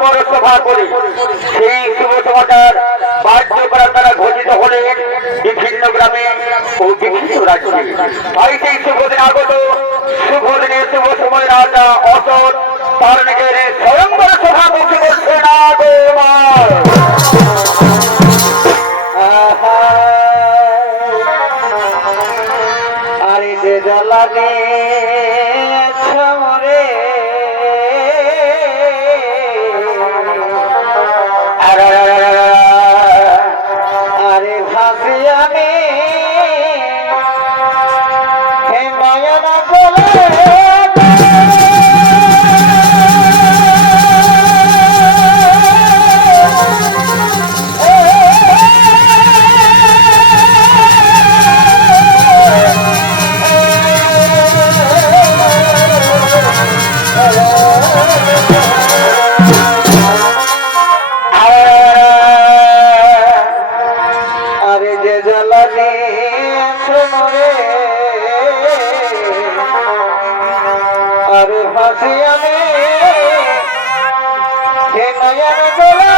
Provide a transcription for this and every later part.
স্বয়ংবর সভা করে সেই শুভ সমাচার বাধ্য করার দ্বারা ঘোষিত হলেন বিভিন্ন গ্রামে ও বিভিন্ন রাজ্যে। তাই সেই শুভ দিন আগত, শুভ দিনে শুভ সময় রাজা অসৎ তার নিজের স্বয়ংবর সভা মুখে বলছে না গো মা। আরে যে জ্বালানে ছমরে আরে ভাসি আমি হে মায়ানা বলে আরে ফাঁসি আমি হে নয়ন গোলা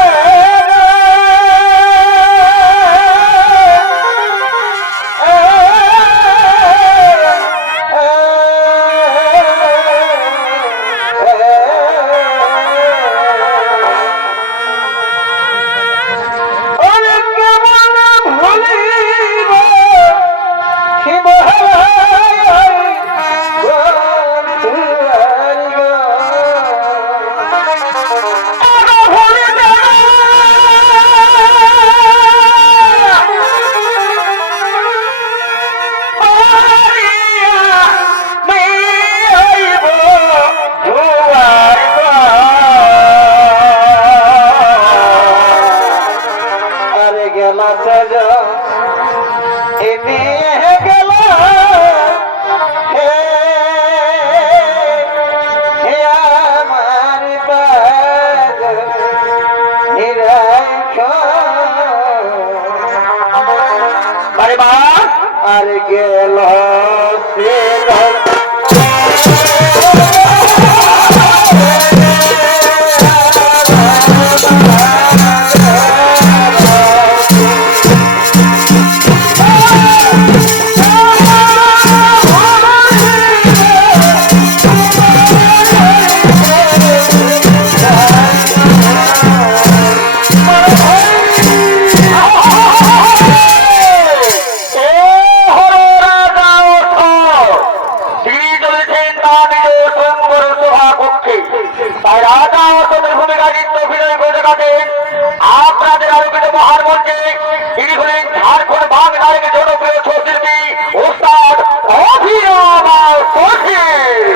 আর গেল আপনাদের আলোকিত মহান মঞ্চে তিনি হলেন ঝাড়খণ্ড বাংলার জনপ্রিয় ছবিশিল্পী ওস্তাদ অভিনব সখীর।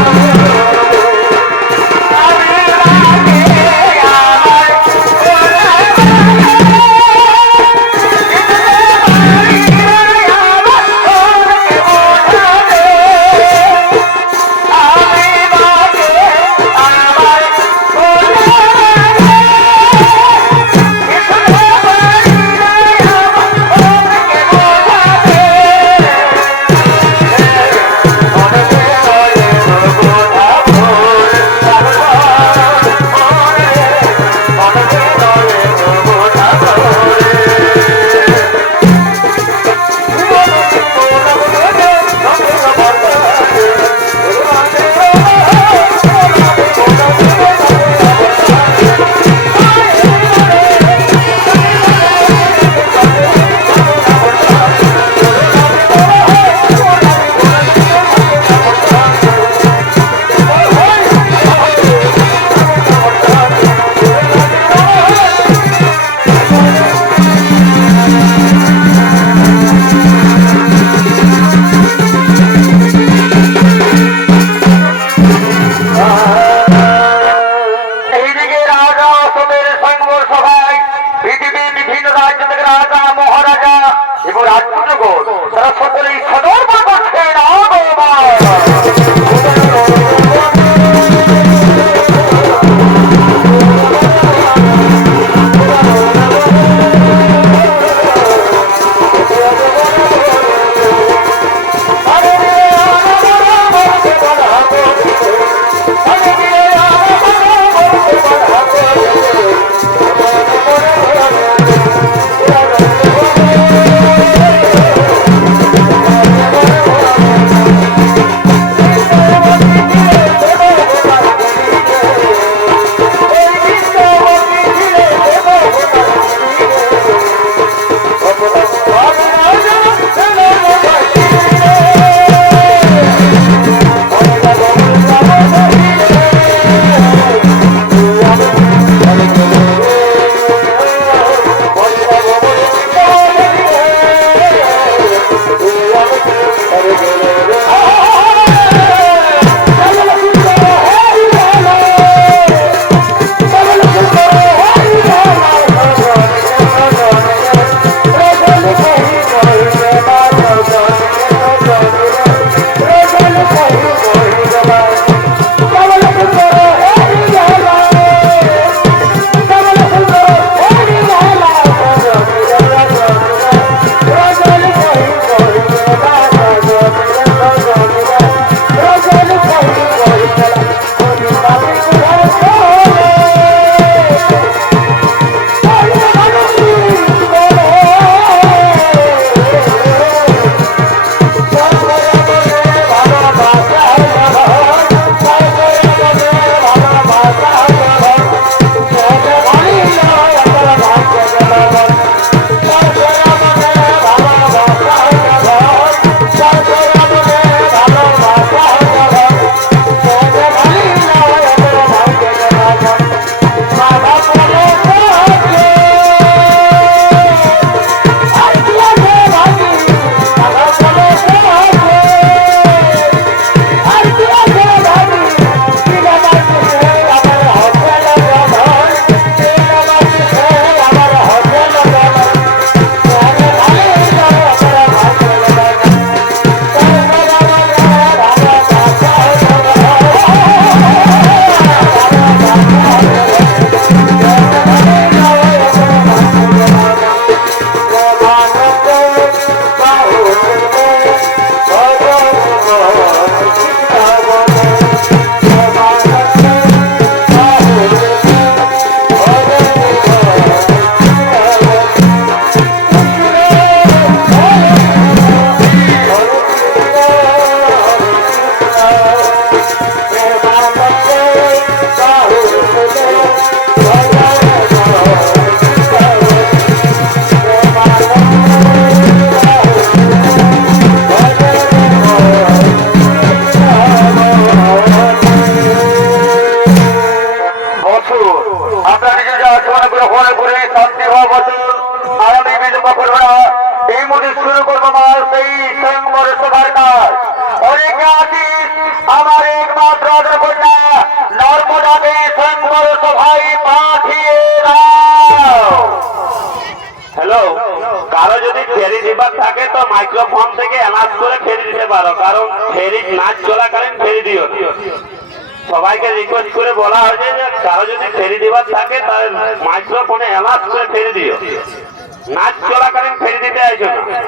বোঝাবে সবাইকে রিকোয়েস্ট করে বলা হয়েছে যে কারো যদি ফেরি দেওয়ার থাকে তাহলে মাইক্রোফোনে অ্যালাউন্স করে ফেরি দিও, নাচ চলাকালীন ফেরি দিতে আসো না।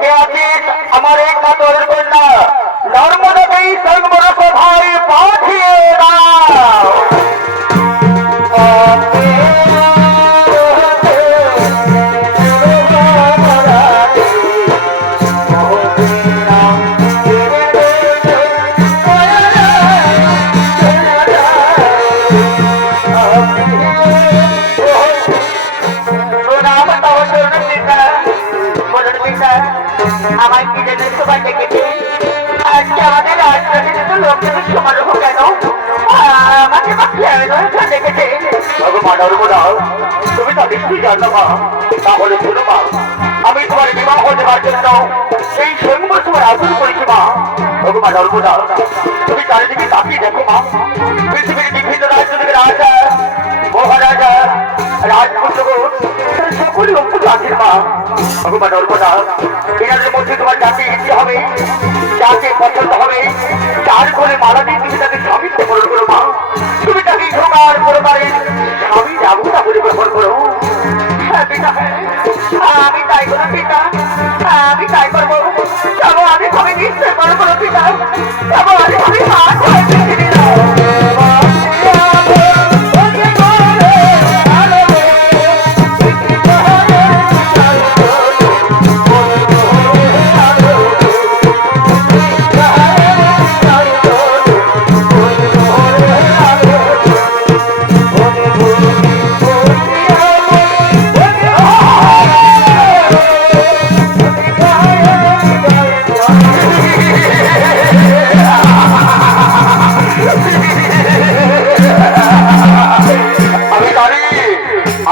কে আছিস আমার একমাত্র কন্যা নর্মদাতেই সর্বরস ভাই পাঠিয়ে দাও। আমার কি জন্য সবাই ডেকেছে? আজকে আমাদের রাজনীতিতে লোকজন সমারোহ কেন? আমাকে ডেকেছে। তুমি তো নিশ্চয়ই জানো মা, তাহলে শুনো মা, আমি তোমার বিবাহ দেওয়ার জন্য এই সৈন্য তোমার আদর করেছি মা। ভগবান নর্মদা, তুমি চারিদিকে তাকিয়ে দেখো মা, পৃথিবীর বিভিন্ন রাজনৈতিক রাজা মহারাজা রাজপুত্র সকলেই অঙ্কুর আছেন মা। ভগবান নর্মদা, এনাদের মধ্যে তোমার যাকে ইচ্ছে হবে, যাকে পছন্দ হবে, যার করে মালা দিয়ে তুমি তাকে স্বামীত্ব গ্রহণ করো মা। তুমি তাকে তোমার পরিবারের স্বামী রাবুটা বলে গ্রহণ করো। হ্যাঁ পিতা, আমি তাই করো পিতা, আমি তাই করবো। যাবো আমি সবাই নিশ্চয় মনে করো পিতা, যাবো আমি সবাই হাত হয়ে দিলাম।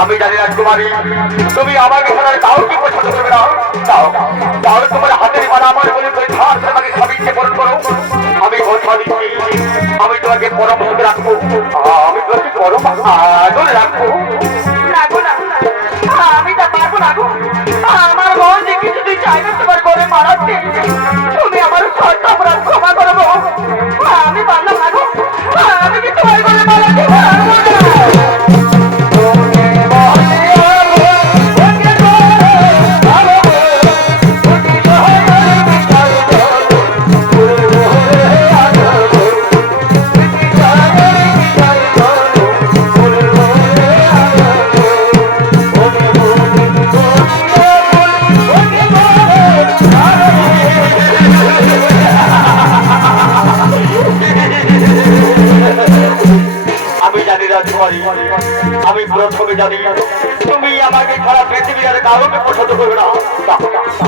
আমি জানি রাজকুমারী, তুমি আমাকে ছাড়া কাউকে পছন্দ করবে না। তাহলে তোমার হাতের মানা আমার বলে তোমাকে স্বামীকে বরণ করো। আমি কথা দিচ্ছি, আমি তোমাকে পরম সুখে রাখবো, আমি তোমাকে পরম আদরে রাখবো। রাখবো না, আমি তা পারবো না গো। আমার মন যে কিছুতেই চাইবে তোমার ঘরে মারাতে। তুমি আমার সত্য অপরাধ ক্ষমা করবো, আমি পারলাম না গো। আমি কি তোমার ঘরে মারাতে পারবো না। আমি প্রথমে জানি তুমি আমাকে খারাপ পৃথিবীর আর কারণে পছন্দ করবে না।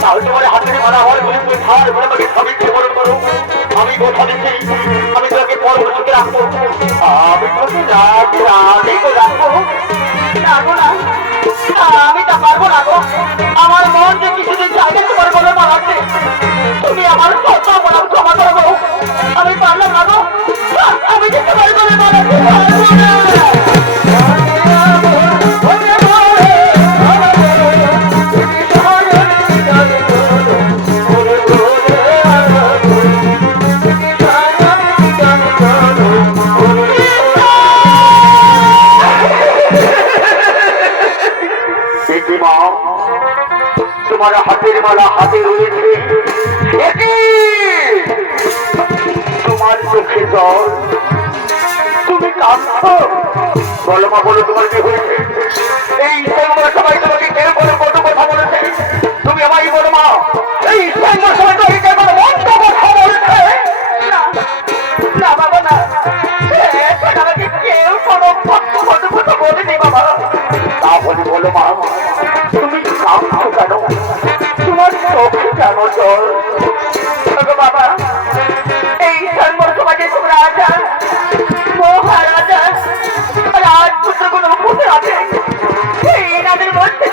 তাহলে তোমার হাতের মারা হওয়ার বলে তুমি ধার বলে তোমাকে স্বামীকে বরণ করো। আমি কথা দিচ্ছি, আমি তোমাকে পরম সুখে রাখবো, আমি তোমাকে রাখবো। রাখবো না, আমি তা পারবো না গো। আমার মন যে কিছুদিন চাইলে তোমার বলে মারাচ্ছে। তুমি আমার সত্য অপরাধ ক্ষমা করবো, আমি পারলাম না গো। আমি যে তোমার বলে মারাতে পারবো না। তোমার হাতের মালা হাতে রয়েছে, তোমার চোখে জল, তুমি কাঁদছো। বলো মা, বলো তোমার কি হয়েছে? এই সবাই তোমাকে কেউ বলে কত কথা বলেছে? তুমি আমায় বলো মা, এই সবাই তোমাকে কেউ বলে মন্দ কথা বলেছে? না বাবা না, আমাকে কেউ কোনো কথা বলেনি বাবা। তাহলে বলো মা, তুমি কাঁদছো কেন? তোমার চোখে কেন জল? বাবা, এই সর্বর সমাজে রাজা মহারাজা রাজপুত্র কোনো মুখে আছে, এই নাদের মধ্যে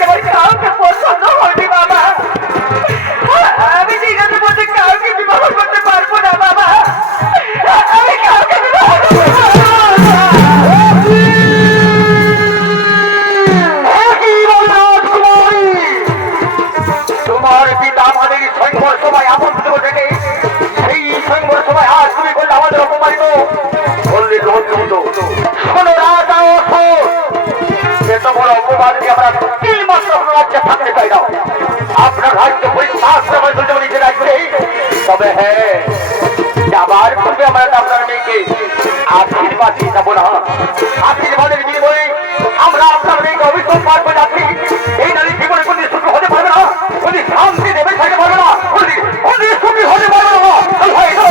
পাঠিয়ে যাবো না। আশীর্বাদের বিনিময়ে আমরা আপনার মেয়েকে অভিশাপ পার করে যাচ্ছি। এই নারী জীবনে কোনদিন সুখী হতে পারবে না, কোনদিন শান্তি দেবে থাকতে পারবে না, কোনদিন সুখী হতে পারবে না। হয়তো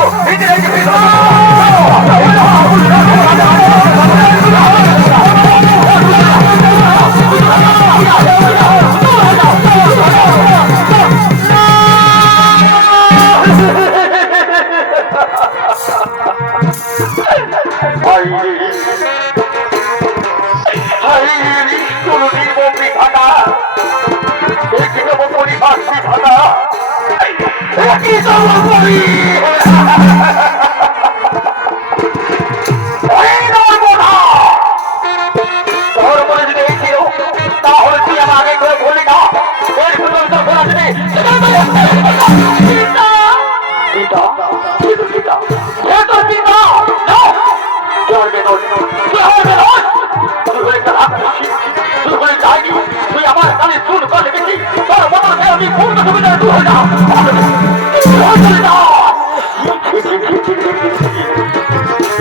তুই আমার কানে চুল করে দেখি তোর বদলে আমি পূর্ণ সুবিধা দূর হয়ে যাও।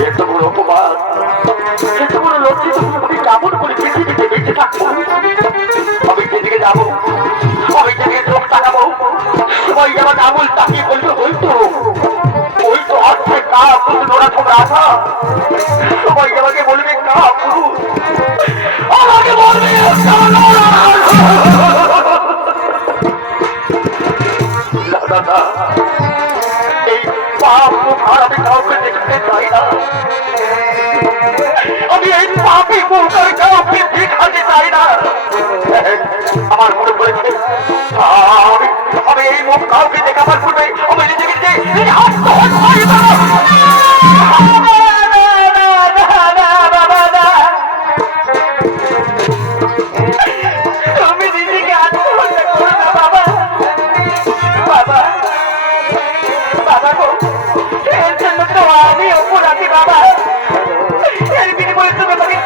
এত বড় অপমান, এত বড় লজ্জিত কেমন করে পৃথিবীতে বেঁচে থাকবো? আমি যেদিকে যাবো, আমি যেদিকে চোখ তাকাবো, সবাই আমার আঙুল তাকিয়ে বলবে ওই তো আসছে কা পুরুষ ওরা তোমরা আসা। সবাই আমাকে বলবে কা পুরুষ, আমাকে বলবে এই পাপ আর আমি কাউকে দেখতে চাই না। আমি এই পাপি মুখের কাউকে দেখাতে চাই না। আমার মনে পড়েছে আমি এই মুখ কাউকে দেখাবার পূর্বে আমি নিজেকে আমি নিজেকে আত্মহত্যা করবো না বাবা। বাবা বাবা গো, এর জন্য তো আমি অপরাধী বাবা। এর বিনিময়ে তুমি আমাকে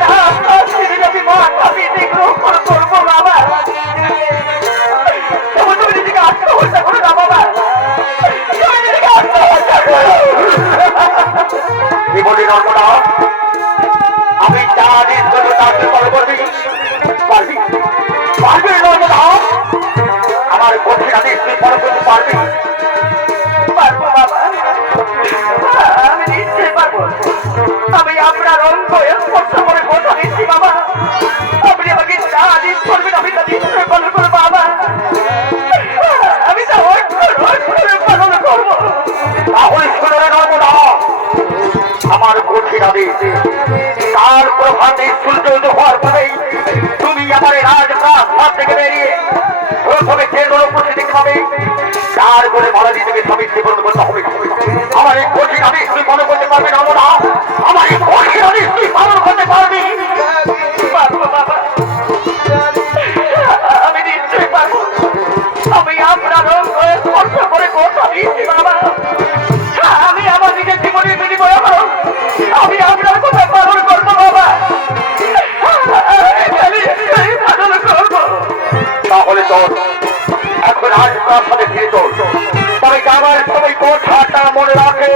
আমি মা আমি গ্রহণ করবো বাবা। তুমি নিজেকে আত্মহত্যা করো না বাবা, তুমি নিজেকে আত্মহত্যা করো। কি বলি নর্মদা, আমি যা আদেশ করবো তাকে ফলো করবি, পারবি পারবি নর্মদা? আমার কঠিন আদেশ তুই ফলো করতে পারবি? পারবো বাবা, আমি নিশ্চয়ই পারবো। আমি আপনার অঙ্গ স্পর্শ করে কথা দিচ্ছি বাবা। আপনি আমাকে যা আদেশ করবেন আমি তা নিশ্চয়ই পালন করবো বাবা। আমি তা পালন করবো। তাহলে শুনে নর্মদা, আমার কঠিন আদেশ তার প্রভাতে সূর্য উদয় হওয়ার পরেই তুমি আমার রাজপ্রাসাদ থেকে বেরিয়ে প্রথমে যে নরপতি দেখতে পাবে, তার করে মারা দিয়ে তুমি স্বামী জীবন করতে হবে। আমার এই কঠিন আদেশ তুই পালন করতে পারবি না বাবা? আমার এই কঠিন আদেশ তুই পালন করতে পারবি? পারবো বাবা, আমি নিশ্চয়ই পারবো। আমি আপনার অঙ্গ স্পর্শ করে কথা দিয়েছি বাবা। আমি আমার নিজের জীবনের বিনিময়ে আমি আপনার কথা পালন করবো বাবা। তাহলে তোর এখন আজ প্রাসাদে ফিরে তোর, তবে যাবার সময় কথাটা মনে রাখে,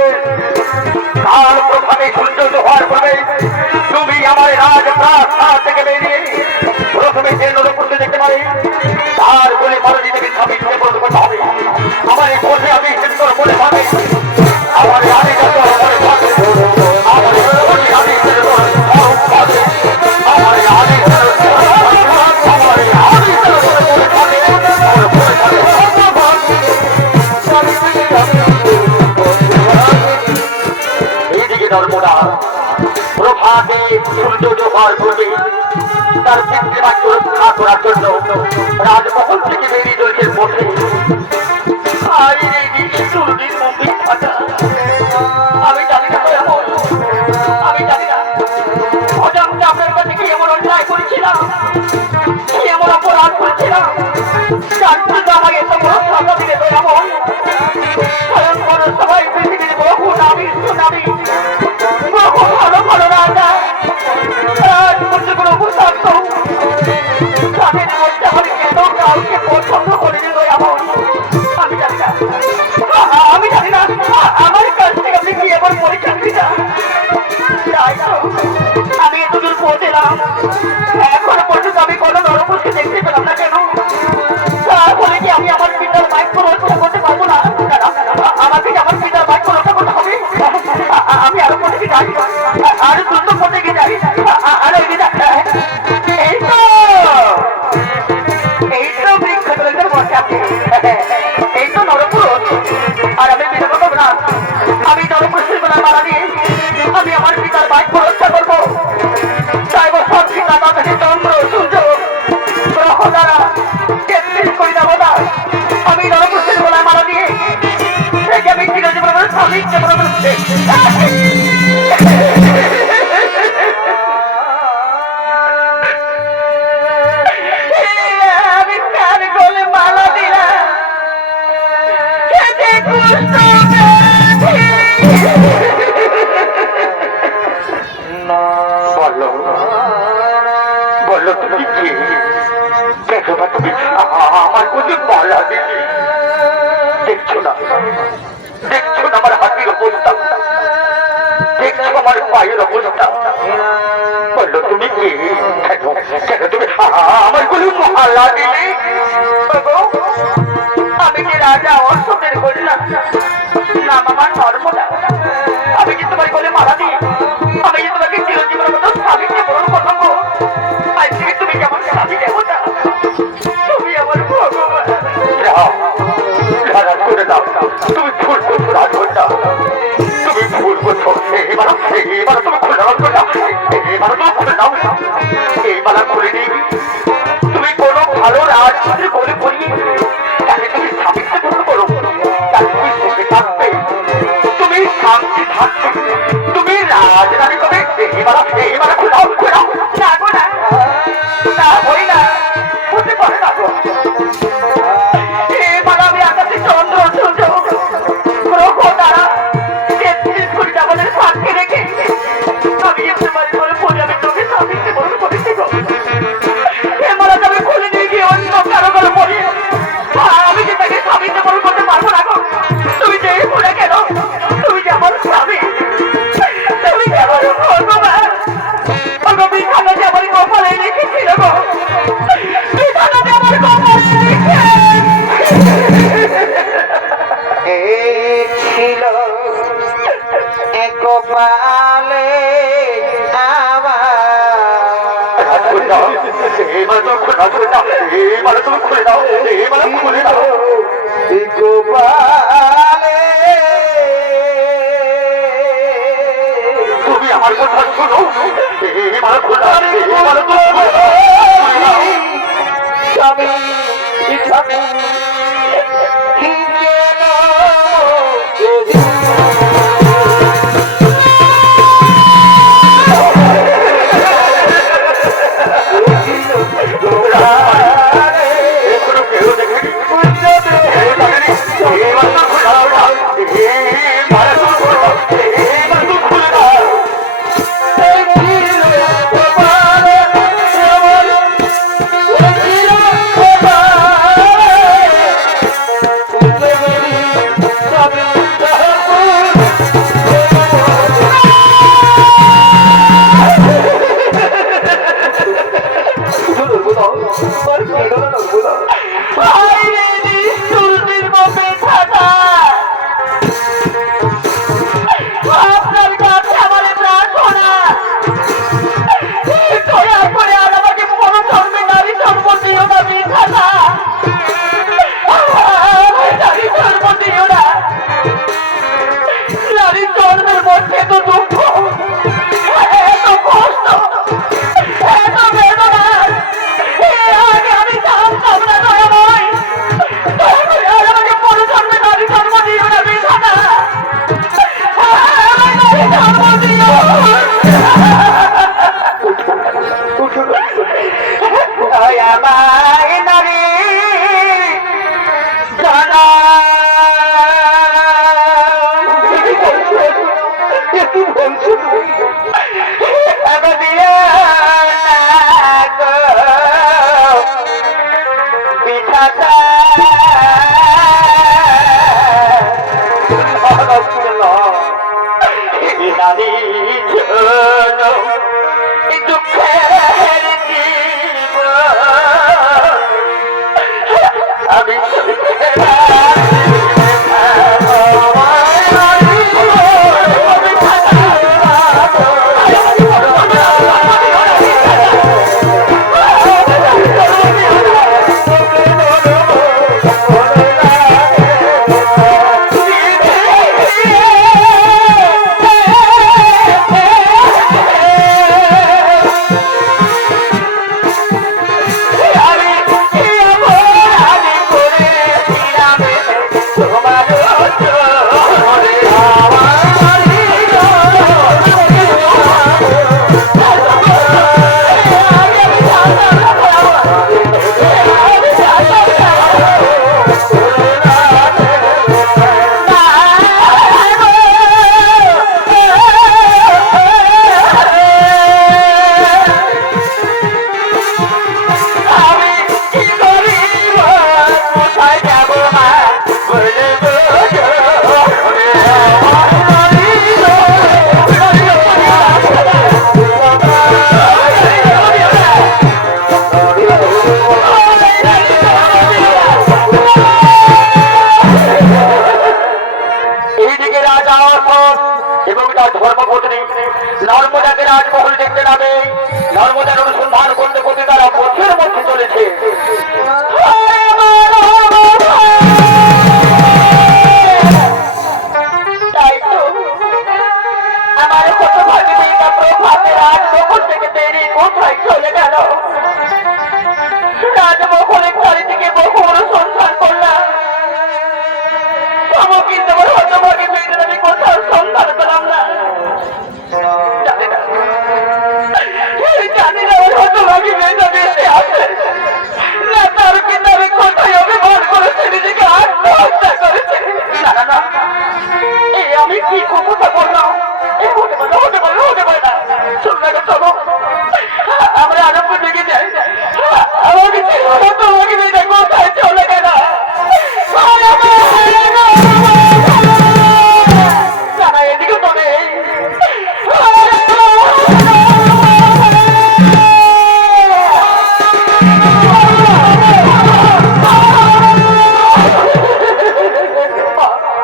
কাল প্রভাবে সূর্য হওয়ার পরে তুমি আমার রাজপ্রাসাদ থেকে বেরিয়ে প্রথমে যে নরপুরকে দেখতে পাবে, তার বলে মারণী থেকে স্বামী জীবন করতে হবে। আমার এই পথে আমি তোর মনে পাবে, আমার আদিটা তোর মনে পাবে, আমার নর্মদা প্রভাতে সূর্য ডোবার পূর্বে তার পিতৃমাকে রক্ষা করার জন্য রাজমহল থেকে বেরিয়ে চলছে পথে। আমি জানি না আমি জানি না অজান্তে আপনার কাছে কি এমন অন্যায় করেছিলাম, কি এমন অপরাধ করেছিলাম, আমাকে এত বড় সাজা দিলে এমন সবাই পৃথিবীর বহু নামী সুনামী বহু ভালো ভালো রাজা রাজপুত্রগুলো উপস্থাপ্ত স্বামীর মধ্যে আমি কেন কাউকে পছন্দ করে দিল এমন? আমি জানি না আমি জানি না আমার কাছ থেকে আপনি কি এমন পরীক্ষা দিবি না? যাই, আরো দ্রুত পথে গিয়ে যাই, আরো এগিয়ে যাই। এই তো বৃক্ষ তলে বসে আছে, এই তো নরপুরুষ। আর আমি বিধবা না, আমি নরপুরুষের বেলা মারা দিয়ে আমি আমার পিতার বাক্য রক্ষা করবো। চাইব সব পিতা তাদের চন্দ্র সূর্য গ্রহ দ্বারা 33 কোটি দেবতা আমি নরপুরুষের বেলা মারা দিয়ে আমি চিরজীবন স্বামী আমি কার গলে মালা দিলাম বললো তুমি কি দেখো না, তুমি আমার কোথায় মালা দিলে দেখছো না আমার হাতির অবস্থা, দেখছো আমার পায়ের অবস্থা। বললো তুমি কি কেন তুমি আমার কোলে মালা দিলে? আমি যে রাজা অর্থের কন্যা, নাম আমার নর্মদা। আমি যে তোমার কোলে মালা দিই, আমি যে তোমাকে চিরজীবনের মতো স্বামীকে বরণ করবো। আজকে তুমি কেমন স্বামী দেবতা, তুমি আমার ভগবান। করে দাও, তুমি ভুল করছো রাজকন্যা, তুমি ভুল করছো। এবার তুমি খুলে দাও, এবার তুমি খুলে দাও, এই মালা খুলে নিয়ে তুমি কোনো ভালো রাজপুত্রের কোলে পড়িয়ে তাকে তুমি স্বামীকে বরণ করো, তাকে তুমি সুখে থাকবে, তুমি শান্তি থাকবে, তুমি রাজরানী হবে। এবার খুলে দাও, খুলে দাও। না গো না, না হই না, হতে পারে না গো। এবার আমি আকাশে চন্দ্র সূর্য গ্রহ দ্বারা 33 কোটি দেবতার সাক্ষী রেখে আমি যেতে পারি বলে পড়ে আমি তোকে স্বামীকে বরণ করেছি গো। এ মালা আমি খুলে নিয়ে গিয়ে অন্য কারো কারো পড়ি, আমি যে তাকে স্বামীকে বরণ করতে পারবো না গো। তুমি যে বলে কেন, তুমি যে আমার স্বামী, তুমি যে আমার ভগবান। বিধানা যে আমার কপালে লিখেছিল গো, বিধানা যে আমার কপালে লিখে ছিল কপালে তুমি আমার কথা শোনো, স্বামী স্বামী আমি এবং তার ধর্মপত্নী নর্মদাকে রাজমহল দেখতে নামে নর্মদার অনুসন্ধান করতে করতে তারা বছরের মধ্যে চলেছে। তাই তো আমার কত ভাগ্যবতী প্রভাতে রাজমহল থেকে বেরিয়ে কোথায় চলে গেল। রাজমহলের ঘরে থেকে বহু অনুসন্ধান করলাম, কিন্তু আমার হতভাগী মেয়েদের আমি কোথাও সন্ধান পেলাম না। জানি না আমার হতভাগী মেয়েটা বেঁচে আছে না তার পিতা আমি কোথায় অভিমান করেছে, নিজেকে আত্মহত্যা করেছে। না না না, এই আমি কি কথা বললাম, হতে পারে হতে পারে হতে পারে না। শোনো না চলো আমরা আরম্ভ থেকে যাই। আমাকে হতভাগী মেয়েটা কোথায় চলে গেল। এদিকে তো নেই।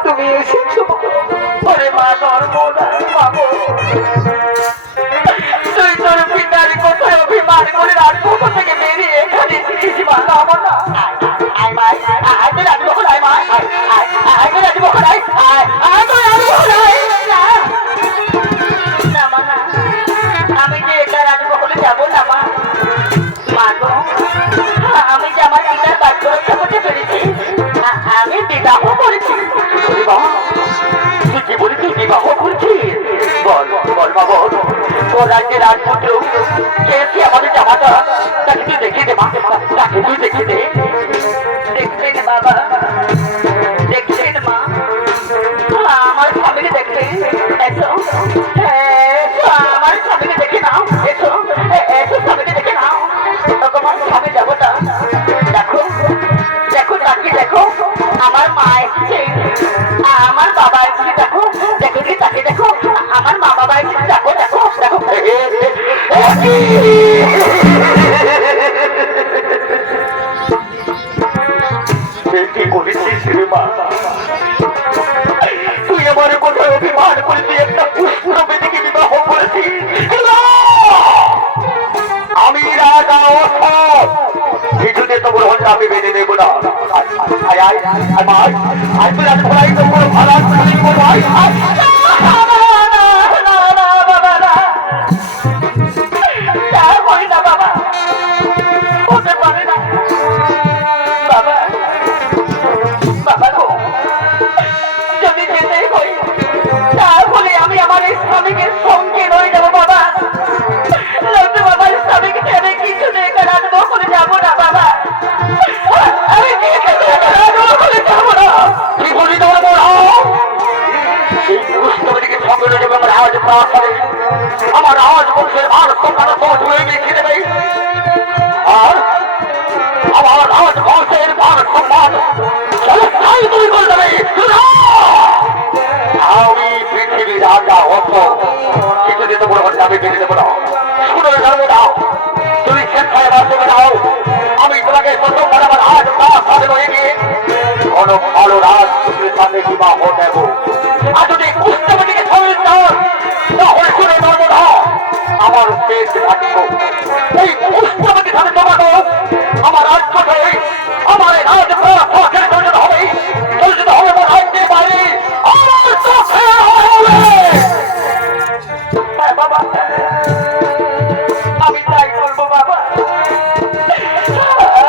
তুমি এসেছো মা, তুই তোর পিতার কোথায় অভিমান করে রাজমহল থেকে বেরিয়ে এখানে এসেছিস মা। আমি যে এটা রাজমহলে যাবো না মা। আমি যে আমার পিতার বাক্য রক্ষা করতে পেরেছি, আমি বিবাহ করেছি। তুই কি বলি তুই বিবাহ করছিস? বল বল মা বল। তোর রাজ্যের রাজপুত্র কে আমাদের জামাতা, তাকে তুই দেখিয়ে দে মা, তাকে তুই দেখিয়ে দে। দেখবেন বাবা, দেখবেন মা, আমার স্বামীকে দেখবে। এসো আমার স্বামীকে দেখে নাও, এসো এসো স্বামীকে দেখে নাও। তোমার স্বামী যাবো না। দেখো দেখো তাকে দেখো, আমার মা এসেছে, আমার বাবা এসেছে। দেখো দেখো কি তাকে দেখো, আমার মা বাবা এসেছে। দেখো দেখো দেখো কি করেছিস মা? তুই আমার কোথায় অভিমান করেছিস, একটা পুষ্প বেদিকে বিবাহ করেছিস। আমি রাজা অসৎ, কিছুতে তো গ্রহণ আমি বেঁধে দেবো না। আমি আমার স্বামীকে সঙ্গে রয়ে যাবো বাবা। বাবার স্বামীকে ছেড়ে কিছু নেই, রাজমহলে যাবো না বাবা। আমি রাজমহলে যাবো না। কি বলি তোমার আমার আজ বংশের মান সম্মান ধরে লিখে দেবে, আর আমার আজ বংশের মান সম্মান তুমি করে দেবে। আমি পৃথিবীর রাজা হত, কিছুদিন তো বড় আমি বেঁধে দেবো না। শুনে জানবো না, তুমি স্বেচ্ছায় বাঁচবে নাও। আমি তোমাকে প্রথম আমার আজ তার সাথে রয়ে গিয়ে কোন ভালো রাজপুত্রের সামনে বিবাহ দেব। আর যদি কুষ্ঠপতিকে শরীর দাও তাহলে শুনে জানবো না, আমার পেট থাকবো এই কুষ্ঠপতির সাথে জমানো আমার রাজ্য ধরে আমার রাজপ্রাসাদের প্রয়োজন হবে। পরিচিত হবে আমার রাজ্যের বাইরে আমার চোখে হবে। হ্যাঁ বাবা, আমি তাই করবো বাবা,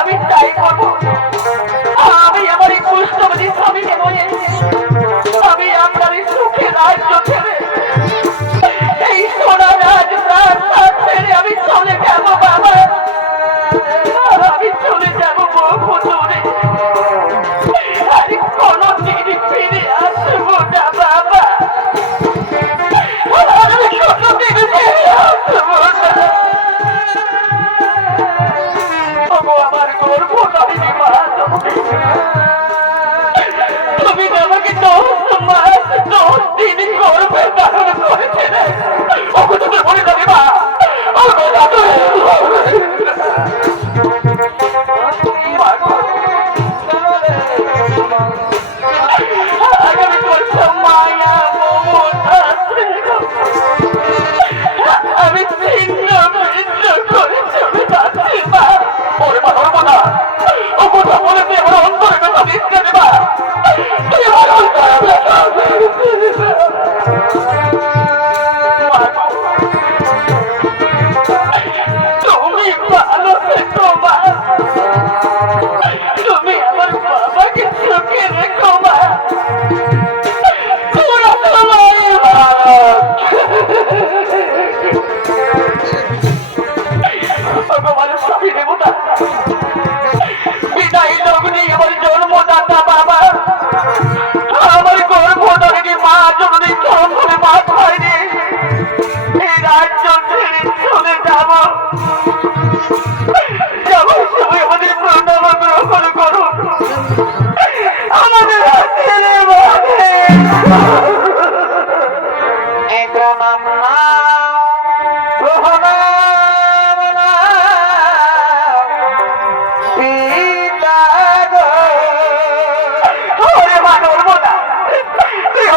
আমি তাই করবো। আমি আমার এই কুষ্ঠপতির স্বামীকে বলে আমি আপনার এই সুখে রাজ্য ছেড়ে এই সোনা রাজ প্রাসাদ ছেড়ে আমি চলে প্রণাম না প্রণাম না পিতা গো ওরে মানব না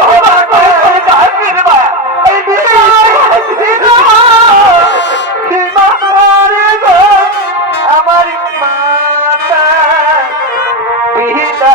ও বাবা কাছে না এই আমার মাতা পিতা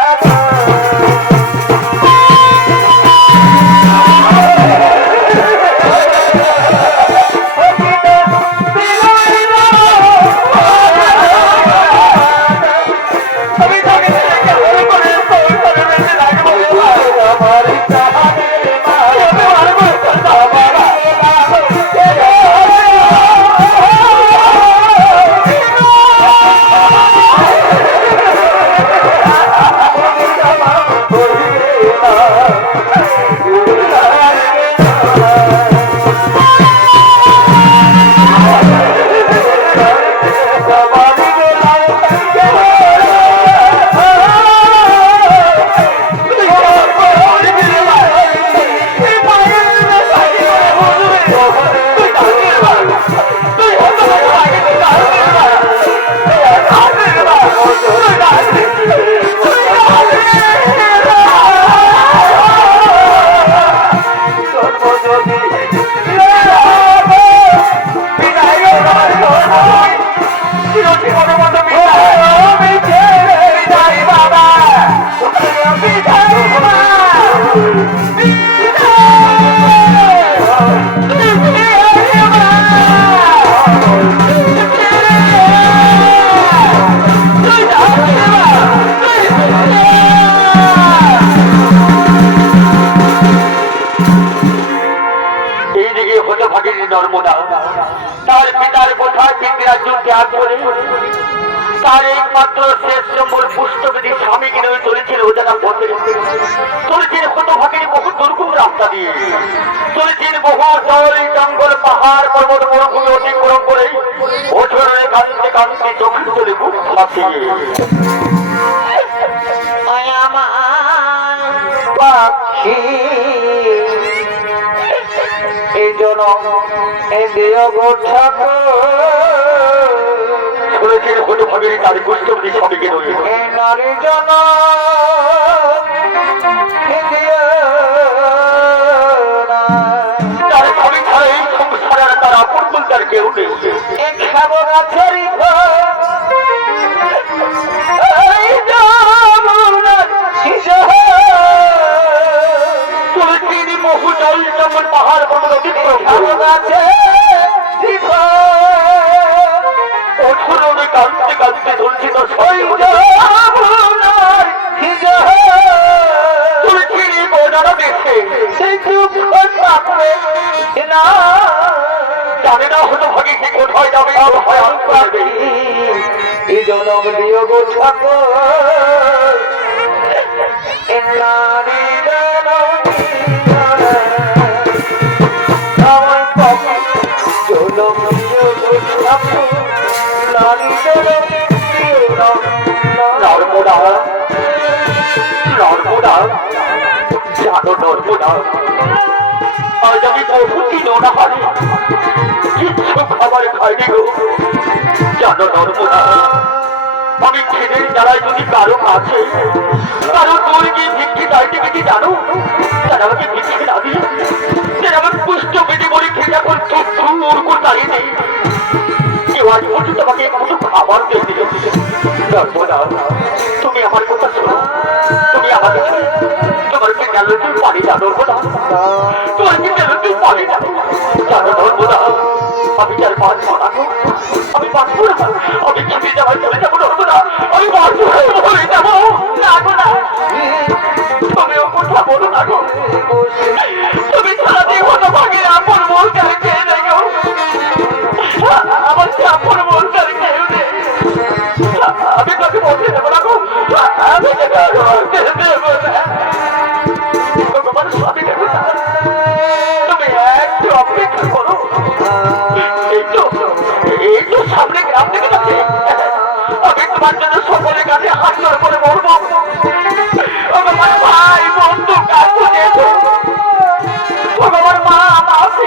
নর্মদা তার পিতার কোথায় পিতৃরাজ্য ত্যাগ করে তার একমাত্র শেষ সম্বল পুষ্টবিধি স্বামীকে নিয়ে চলেছিল অজানা পথে চলেছেন হতভাগিনী বহু দুর্গম রাস্তা দিয়ে চলেছেন বহু জল জঙ্গল পাহাড় পর্বত মরুভূমি অতিক্রম করে বছরের কাঁদতে কাঁদতে চোখের চলে বুক ফাঁসিয়ে পাখি এই জন্য শুনেছেন হতভাগিনী তার পুষ্টবিধি স্বামীকে নিয়ে নারী জন তার স্বামী ছাড়া এই সংসারের তার আপন বলতে আর কেউ নেই বহু জল জঙ্গল পাহাড় পর্বত অতিক্রম কাঁদতে কাঁদতে চলছি তো জানে না হতো ভাগে সে কোথায় যাবে ভয়ান করবে এই জনম বিয়োগ নর্মদা নর্মদা জানো নর্মদা আজ আমি বহু না হারে কিচ্ছু খাবার খাইনি গো জানো নর্মদা আমি ছেলের যারাই যদি কারো আছে কারো তোর গিয়ে ভিক্ষি চাইতে গেছি জানো তারা আমাকে ভিক্ষি না দিয়ে তারা আমার পুষ্ট পেটে বলে খেয়ে এখন চোর করে দাঁড়িয়ে নেই কেউ আজ পর্যন্ত আমাকে একটু খাবার দিয়ে দিল নর্মদা তুমি আমার কথা শোনো তুমি আমাকে তোমার কি গেল তুই পানি না নর্মদা তোমার কি গেল তুই পানি না জানো নর্মদা আমি যার বাঁচবো না আমি বাঁচবো না আমি ছিপে যাওয়ার চলে যাবো নর্মদা আমি বাঁচবো মরে যাবো না গো না তুমিও কথা বলো না গো তুমি সারাদিন হতো ভাগে আপন বলতে খেয়ে নেই গো আমার যে আপন বলতে কেউ নেই আমি তোকে বলতে দেবো না গো আমি তোকে দেবো না ভগবান স্বামী দেবো না তুমি একটু অপেক্ষা করো এই তো সামনে গ্রাম থেকে যাচ্ছে আমি তোমার জন্য সকলের কাছে হাত জোর করে মরবো ভগবান ভাই বন্ধু কাজ দিয়েছো ভগবান মা মাকে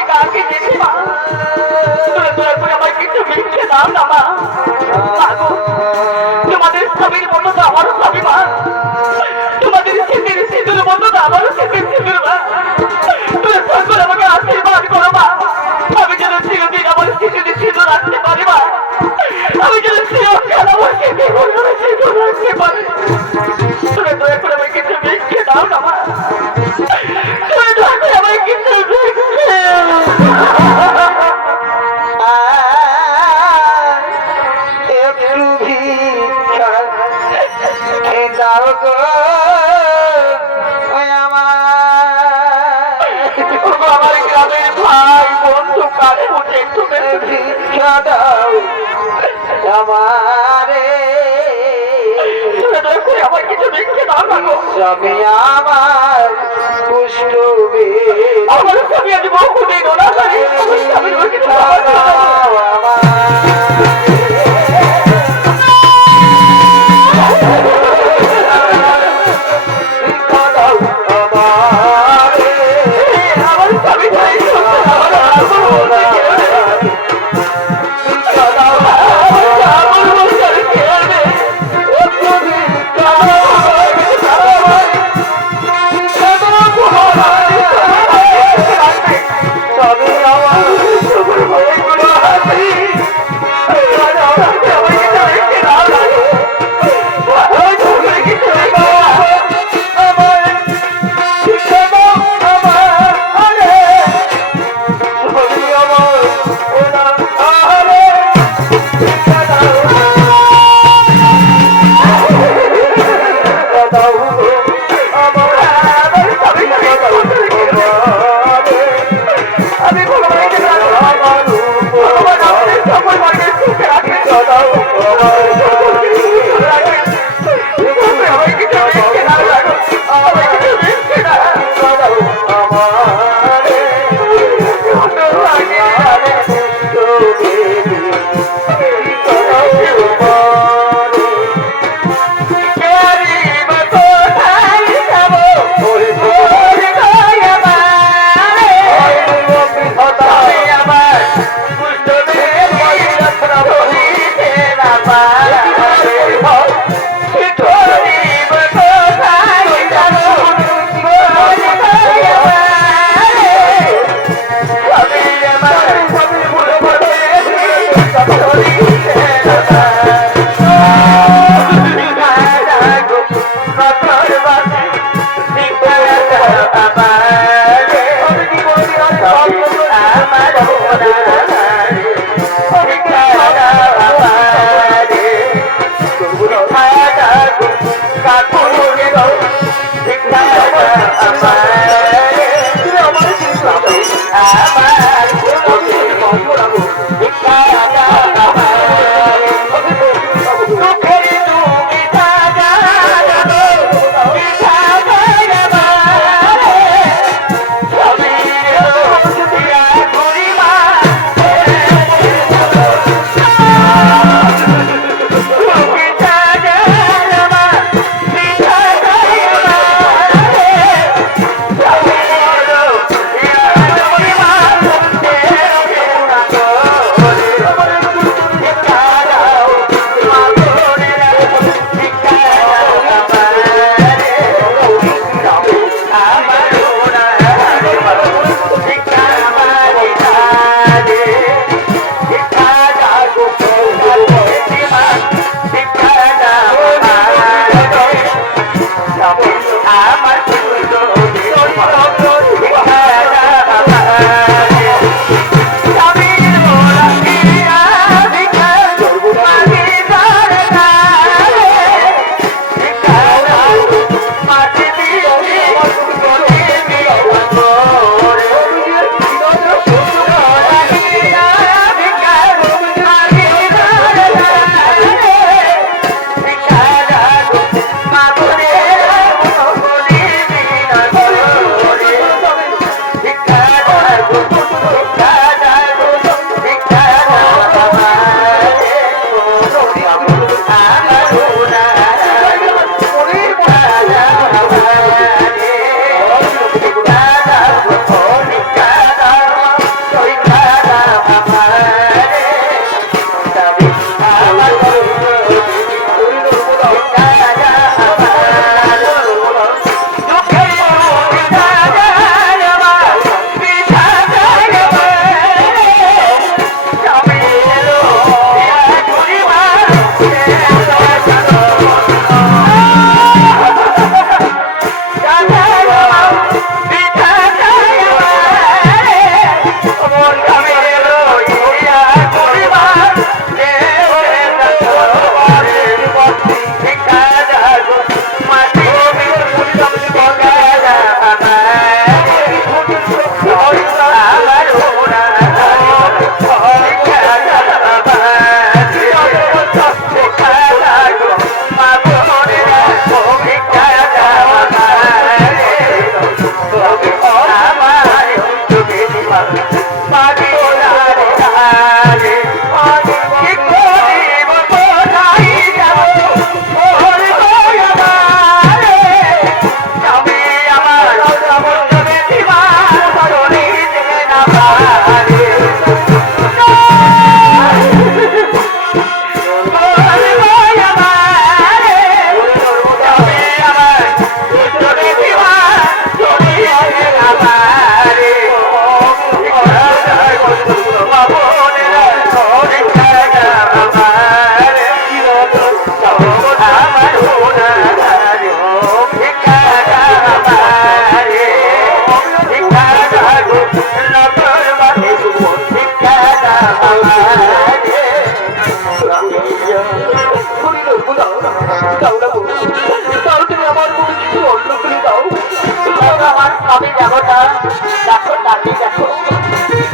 ভিক্ষা দাও আমারে আমার কিছু ভিক্ষা দাও না গো স্বামী আমার কুষ্ঠ আমার স্বামী আজ বহু দিন ওরা স্বামীর কিছু দাও আমার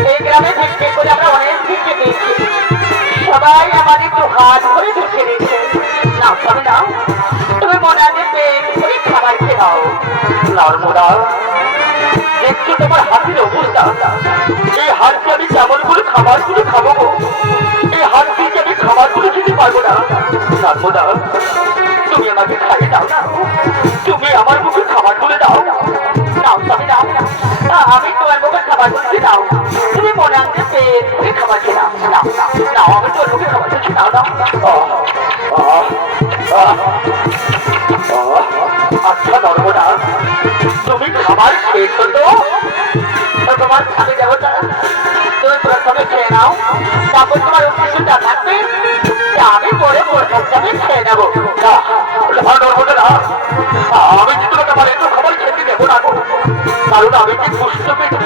এই গ্রামে ভিক্ষে করে আমরা অনেক ভিক্ষে পেয়েছি, সবাই আমাদের তো হাত ধরে ভিক্ষে দিয়েছে। না তবে না, তুমি মনে আগে পেট করে খাবার খেয়ে নাও। নর্মদা, দেখছো তোমার হাতের অবস্থা, এই হাতকে আমি কেমন করে খাবারগুলো খাবো গো? এই হাত দিয়ে আমি খাবারগুলো খেতে পারবো না। নর্মদা, তুমি আমাকে খাইয়ে দাও না, তুমি আমার মুখে খাবারগুলো দাও। নাও তবে নাও, আমি তোমার মুখে খাবার খেতে দাও। তুমি মনে আনতে পেট করে খাবার খেয়ে নাও। নাও নাও, আমি তোর মুখে খাবার খেতে নাও। নাও আচ্ছা নর্মদা, তুমি খাবার খেয়েছো তো? তোমার স্বামী দেবতা, তুমি প্রথমে খেয়ে নাও, তারপর তোমার কিছুটা থাকবে, আমি পরে আমি খেয়ে নেবো। নর্মদা, আমি কিন্তু তোমার একটু খাবার খেতে দেবো না, কারণ আমি কি পুষ্টপেটি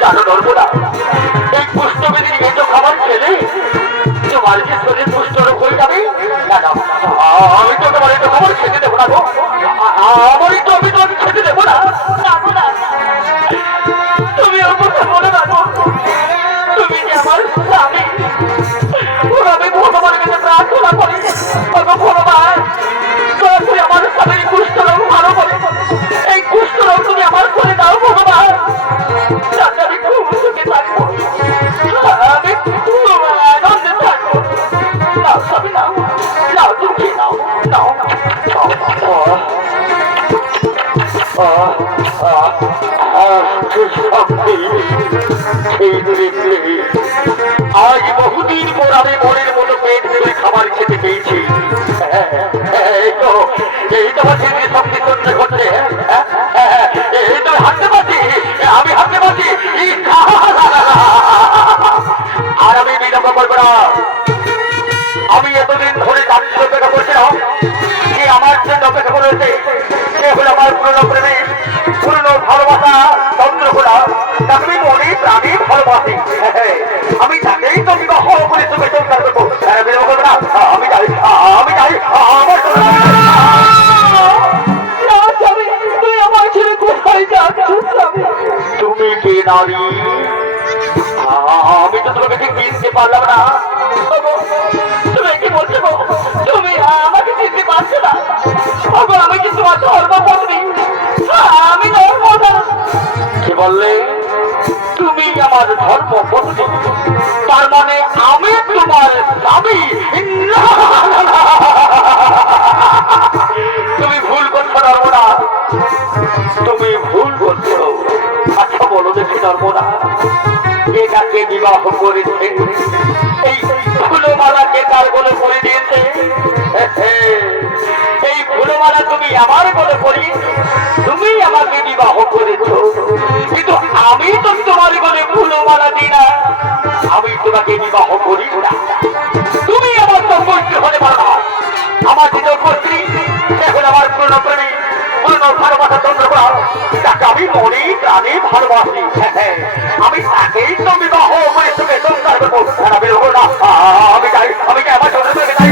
জানো নর্মদা? এই পুষ্টপেটি একটু খাবার খেলে তোমার যে শরীর পুষ্ট রোগ হয়ে যাবে। না না, আমি তো তোমার একটু খাবার খেতে দেবো না গো, আমি তো খেতে দেবো না। তুমি ওর কথা বলে রাখো, তুমি যে আমার স্বামী, আমি ভগবানের কাছে প্রার্থনা করি, ভগবান তুমি আমার স্বামীর কুষ্ঠ রোগ ভালো করে, এই কুষ্ঠ রোগ তুমি আমার করে দাও ভগবান, যাতে আমি খুব সুখে থাকবো, আমি খুব আনন্দে থাকবো। নাও স্বামী, নাও নাও, তুমি নাও নাও। আজ বহুদিন পর আমি মনের মতো পেট ভরে খাবার খেতে পেয়েছি। এই তো আমার ছেলের সঙ্গে চলতে ঘটছে, এই তো হাঁটতে পারছি, আমি হাঁটতে পারছি, আর আমি বিলম্ব করবো না। আমি এতদিন ধরে যাচ্ছি অপেক্ষা করছিলাম, যে আমার জন্য অপেক্ষা করেছে সে হলো আমার পুরনো প্রেমী, পুরনো ভালোবাসা চন্দ্রকোলা, তাকে আমি মনে প্রাণে ভালোবাসি। আমি তাকেই তো বিবাহ করে সুখে সংসার করবো। বিলম্ব করবো না, আমি যাই, আমি যাই। আমার তুই আমার ছেলে কোথায় যাচ্ছ? তুমি কে নারী? আমি তো তোমাকে ঠিক চিনতে পারলাম না। তুমি কি বলছো? তুমি আমাকে চিনতে পারছো না? আমি কি তোমার ধর্মপত্নী? আমি নর্মদা। কি বললে? তুমি আমার ধর্মপত্নী? তার মানে আমি তোমার স্বামী? তুমি ভুল করছো নর্মদা, তুমি ভুল করছো। আচ্ছা বলো দেখি নর্মদা, কে কাকে বিবাহ করেছে? এই ফুলমালা কে কার বলে করে দিয়েছে? এই ফুলমালা তুমি আমার বলে করি, তুমি আমাকে বিবাহ করেছো, কিন্তু আমি তো তোমার বলে ফুলমালা দিই না, আমি তোমাকে বিবাহ করি না। তুমি আমার সম্পর্কে হতে পারো না। আমার যে কর্ত্রী, এখন আমার পুরনো প্রেমী, পুরনো ভালোবাসা চন্দ্রকোলা, তাকে আমি মনে প্রাণে ভালোবাসি। আমি তাকেই তো বিবাহ করে সুখে সংসার করবো। আমি চাই, আমি কি আমার চন্দ্রকোলাকে চাই?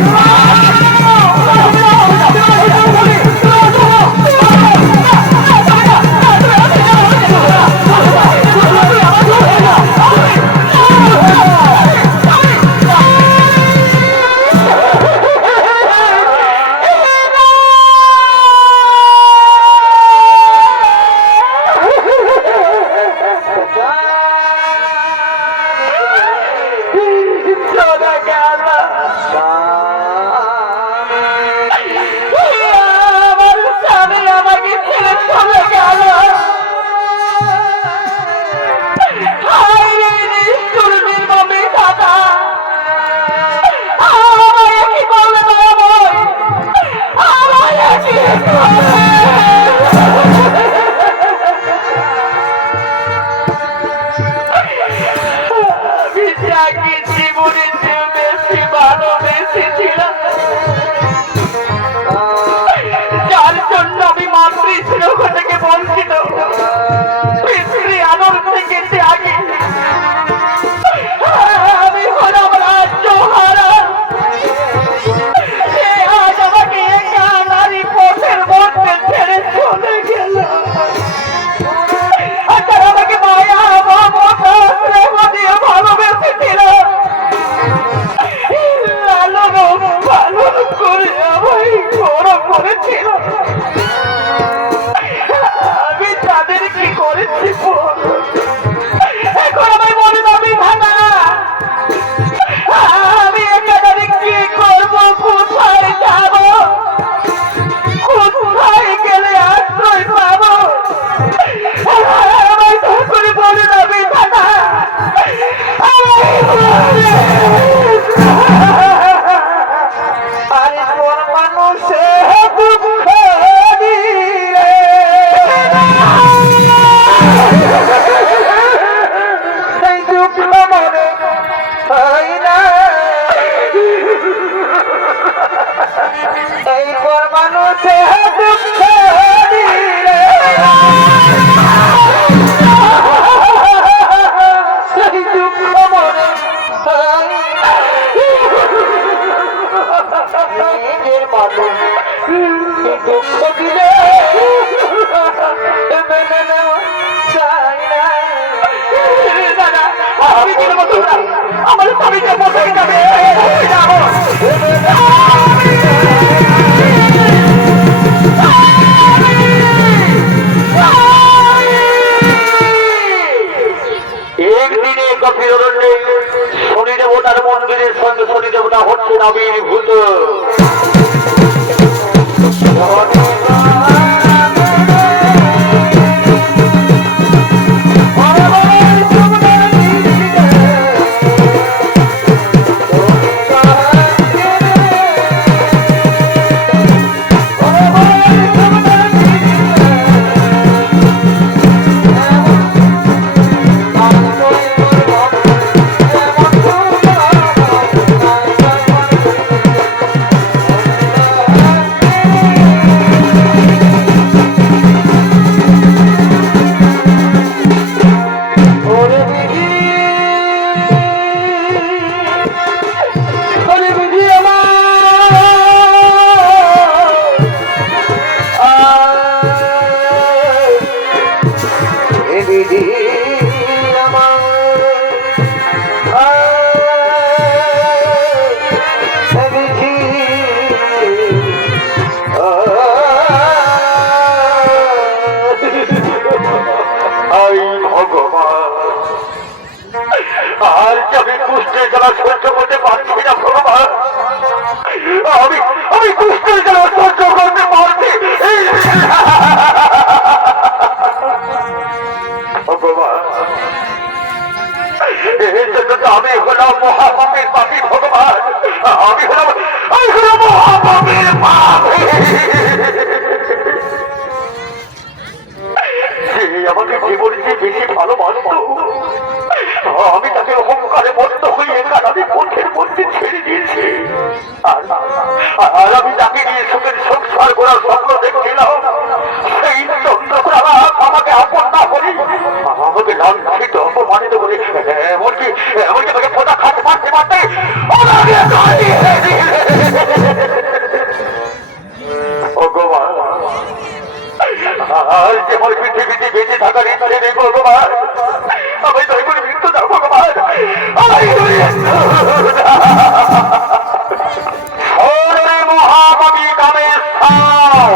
জীবনে দুঃখ দিলে মেনে নেওয়া যায় না। দাদা, আমি কি করবো তোমরা? আমার স্বামীকে বসাই যাবে। একদিনে গভীর অরণ্যে শনি দেবতার মন্দিরের সঙ্গে শনি দেবতা হচ্ছেন আবির্ভূত। আর আমি কুষ্ঠের জ্বালা সহ্য করতে পারছি না ভগবান। আমি কুষ্ঠের জ্বালা সহ্য করতে পারছি ভগবান। এর জন্য তো আমি হলাম মহাপাপের পাপী ভগবান। আমি হলাম মহাপাপের পাপী। আমাকে জীবনে যে বেশি ভালোবাসত, আমি তাকে অহংকারে মত্ত হয়ে আমি পথের মধ্যে ছেড়ে দিয়েছি। আর আমি তাকে নিয়ে সুখের সংসার করার স্বপ্ন দেখছিলাম। সেই চন্দ্রকলা আমাকে আপন না করে আমাকে লাঞ্ছিত অপমানিত করে এমনকি আমাকে পোতা খাতে মারতে মারতে ভগবান। আর যেমন পৃথিবীতে বেঁচে থাকার ইচ্ছে নেই ভগবান, আমি তাই করে মৃত্যু দাও ভগবান। মহাকবি কামেশ্বর,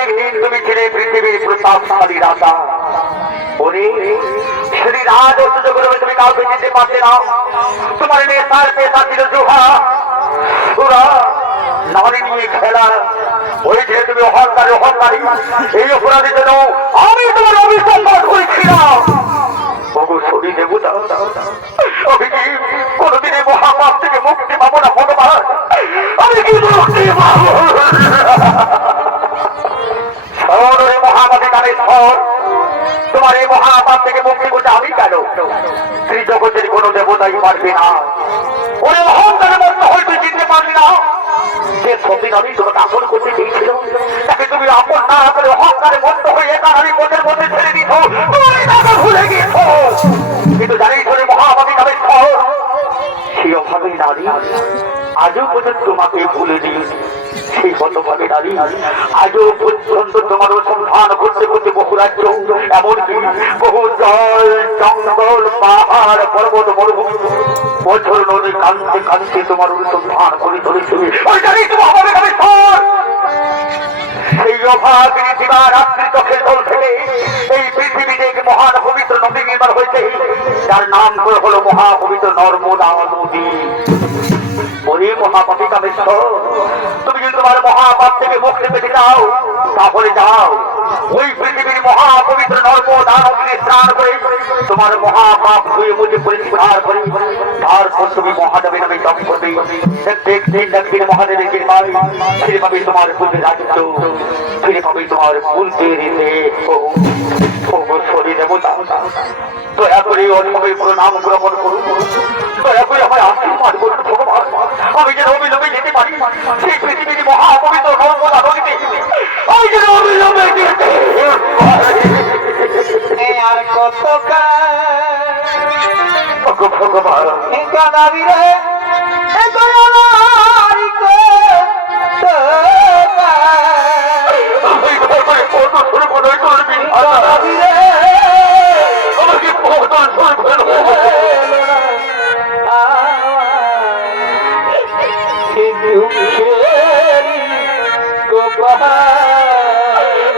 একদিন তুমি ছিলে পৃথিবীর প্রতাপশালী রাজা। শ্রী রাজ করে তুমি কাউকে যেতে পারতে না। তোমার নেশার পেশা ছিল জুহা, নারী নিয়ে খেলা। ওই যে তুমি অহংকারী, এই অপরাধের জন্য আমি তোমার অভিসম্পাদ করেছিলাম। শনি দেবতা, আমি কি কোনদিনে মহাপাপ থেকে মুক্তি পাবো না ভগবান? আমি কি মুক্তি পাবো? মহাপাপী কামেশ্বর, তোমার এই মহাপাপ থেকে মুক্তি করতে আমি কেন? ত্রিজগতের কোন দেবতাই পারবে না। ওরে অহংকারের মধ্যে হয়তো চিনতে পারবি না। যে সতীন আমি তোমাকে আপন করতে চেয়েছিল, তাকে তুমি আপন না করে অহংকারে বন্ধ হয়ে তার আমি পথের মধ্যে ছেড়ে দিত, তুমি তাকে ভুলে গিয়েছ। কিন্তু জানি ধরে মহাপাপী কামেশ্বর, সেই অভাবে নারী আজও পর্যন্ত তোমাকে ভুলে দিয়েছি। সেই হতভাবে নারী আজও পর্যন্ত তোমার অনুসন্ধান করতে করতে বহু রাজ্য, এমনকি বহু জল জঙ্গল পাহাড় পর্বত মরুভূমি বছর নদী কানতে কানতে তোমার অনুসন্ধান করে চলেছে। সেই অভাবে দিবা রাত্রি চোখের জল থেকে এই পৃথিবীতে এক মহান পবিত্র নদী নির্মাণ হয়েছে, যার নাম করে হলো মহাপবিত্র নর্মদা নদী। ওরে মহাপাপী কামেশ্বর, তুমি যদি তোমার মহাপাপ থেকে মুক্তি পেতে চাও, তাহলে যাও ওই পৃথিবীর মহাপবিত্র নর্মদা নদীতে স্নান করে তোমার মহাপাপ ধুয়ে মুছে পরিষ্কার করে তারপর তুমি মহাদেবের নামে জপ করবে। একদিন একদিন মহাদেবের কৃপায় ফিরে পাবে তোমার পুজো রাজ্য, ফিরে পাবে তোমার কুলদের শরীর দেবতা। দয়া করে অসময় প্রণাম গ্রহণ করুন, দয়া করে আমার আশীর্বাদ করুন ভগবান। আমি যেন অবিলম্বে যেতে পারি সেই পৃথিবীর মহাপবিত্র নর্মদা নদীতে, আমি যেন অবিলম্বে যেতে আর কত ভগবান। কানাবি রে শুরু করে করবি আমাকে পতন শুরু করে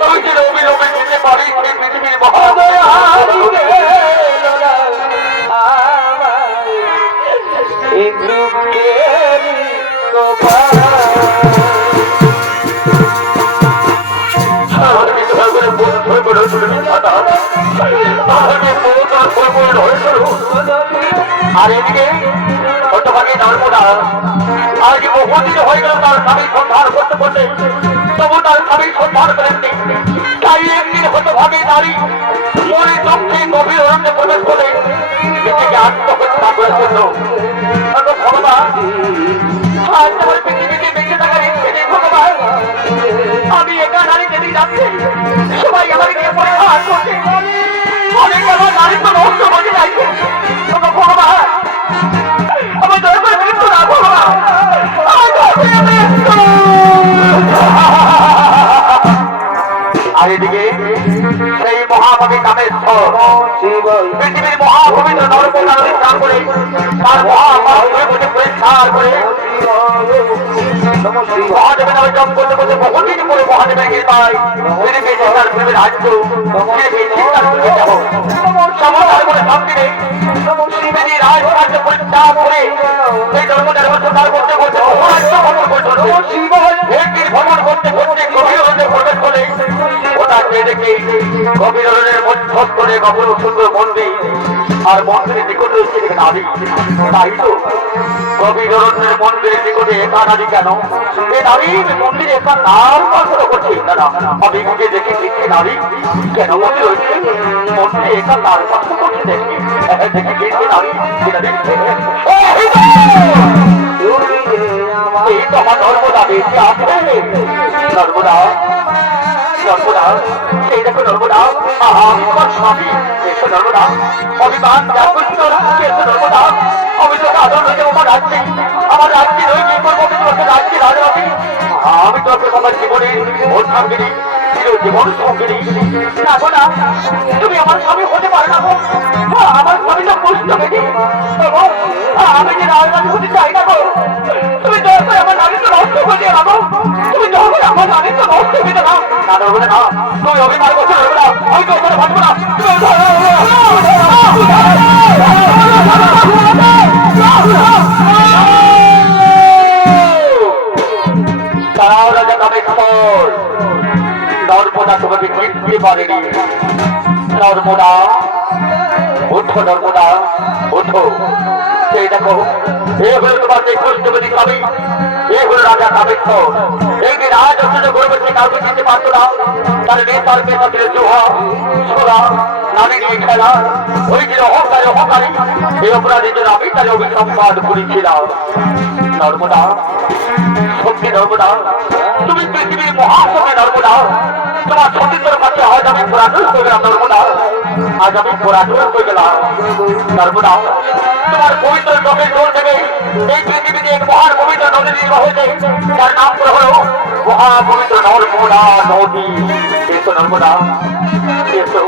আমি যে রবি রবি যেতে পারি সেই পৃথিবীর মহাদয়া আর এদিকে হতভাগে নর্মদা আজ বহুদিন হয়ে গেল তার স্বামী সন্ধান করতে করতে তবু তার স্বামী সন্ধান করেননি তাই একদিন হতভাগে নারী মনে চোখে গভীর অরণ্যে প্রবেশ করে নিজেকে আত্মহত্যা করে ফেলল। ভগবান আজ আমার পৃথিবীতে বেঁচে থাকার ইচ্ছে নেই ভগবান, আমি একা নারী যেদিন যাচ্ছি সবাই আমাকে নিয়ে পরীক্ষা করছে, অনেক আমার নারী তো নষ্ট হয়ে যাচ্ছে। ভগবান আমার দয়া করে মৃত্যু না ভগবান, আর এদিকে সেই মহাকবি কামেশ্বর পৃথিবীর মহাপবিত্র নরপবিত্র নদী স্নান করে তার মহাপুজে পরিষ্কার করে মহাদেবের নামে জপ করতে করতে বহুদিন পরে মহাদেবের কৃপায় ফিরে পেয়েছে তার প্রেমের রাজ্য, ফিরে পেয়েছে তার প্রেমের দেহ। সমস্যার করে শান্তি নেই, তিনি রাজকার্য পরিত্যাগ করে সেই ধর্মদের তার করতে করতে অপরাজ্য ভ্রমণ করতে একদিন ভ্রমণ করতে করতে গভীর অরণ্যে প্রবেশ করে ওটাকে দেখে গভীর অরণ্যের মধ্যস্থলে গভীর সুন্দর মন্দির আর মন্দিরের নিকটে রয়েছে নারী। তাই তো গভীর অরণ্যের মন্দিরের নিকটে একা নারী কেন? এই নারী মন্দিরে একা নাম কল্পনা করছে দাদা, আমি গিয়ে দেখে দেখি নারী কেন মন্দির রয়েছে মন্দিরে একা তার কল্পনা করছে দেখি দেখি দেখি নারী যেটা দেখছে এই তো আমার নর্মদা বেঁচে আছে। নর্মদা নর্মদা এই দেখো নর্মদা আমি তোমার স্বামী এসো নর্মদা অভিমান এসো নর্মদা আমি তোকে আদর হয়ে যাবো আমার রাজ্যে রয়ে গিয়ে করবো আমি তোমাকে রাজ্যে রাজরাবি আমি তোমাকে আমার জীবনে ওর সঙ্গিনী জীবন সঙ্গিনী দেখো না তুমি আমার স্বামী হতে পারো না আমার স্বামী তো বুঝতে পেরেছি আমি যে রাজরাবি হতে চাই না গো তুমি দয়া করে আমার নারী তো নষ্ট করে দিয়ে নামো তুমি দয়া করে আমার নারী তো নষ্ট করে নাও না ধরবে না তুমি অভিমান করছো ধরবে না আমি তো ওখানে ভাববো না তারাও রাজা কামেশ্বর নর্মদা তোমাকে জিততে পারেনি। নর্মদা ওঠো নর্মদা ওঠো, সেই দেখো এ হলো তোমার সেই কৃষ্ণবতী স্বামী, এ হলো রাজা কামেশ্বর। এই দিন আজ অথচ গর্বতী কাউকে চিনতে পারতো না, তার নেতার পেশা ছিল জুহা সোলা নারী নিয়ে খেলা, ওই ছিল অহংকারী অহংকারী। এই অপরাধের জন্য আমি তার অভিসম্পাদ করেছিলাম। নর্মদা সত্যি নর্মদা তুমি পৃথিবীর মহাসভে নর্মদা, তোমার সতীন্দ্র কাছে আজ আমি পরাজয় হয়ে গেলাম নর্মদা, আজ আমি পরাজয় হয়ে গেলাম নর্মদা। তোমার পবিত্র নদীর জল থেকে এই পৃথিবীতে এক মহান পবিত্র নদী নির্বাহ হয়েছে, যার নাম হলো মহাপবিত্র নর্মদা নদী। এসো নর্মদা এসো,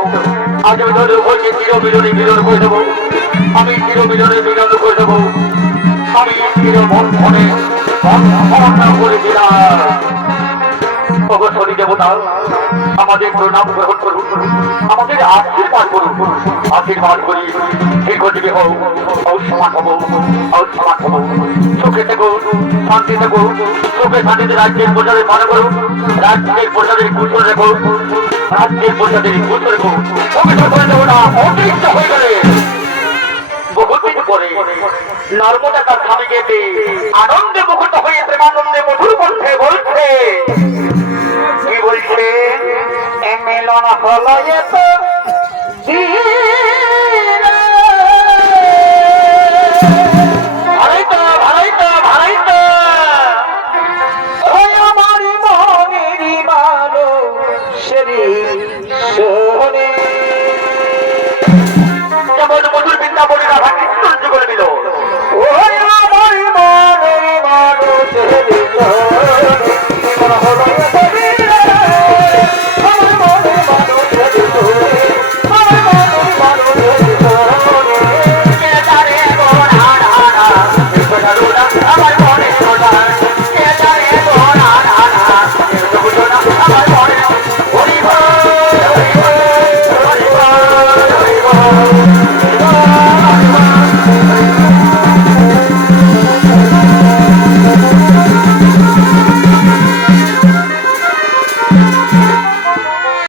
আজ আমি ধরে বলছি চির মিলনে মিলন করে দেবো, আমি চির মিলনে মিলন করে দেবো, আমি চির বন্ধনে বন্ধন করে দিলাম। অবসরী দেবতা আমাদের প্রণাম গ্রহণ করুন, আমাদের আশীর্বাদ করুন, আশীর্বাদ করি দীর্ঘজীবী হোক, আয়ুষ্মান হব, আয়ুষ্মান হব, সুখে থেকো শান্তি থেকো, সুখে শান্তিতে রাজ্যের প্রচারে মনে করুন, রাজ্যের প্রচারের কুশল রেখো, রাজ্যের প্রচারের কুশল রেখো। অভিযোগ করে দেবো না অতিরিক্ত হয়ে গেলে বহুদিন পরে নর্মদা তার স্বামীকে আনন্দে মুখরিত হয়ে প্রেমানন্দে মধুর কণ্ঠে বলছে, কি বলছে? মিলন হলো এত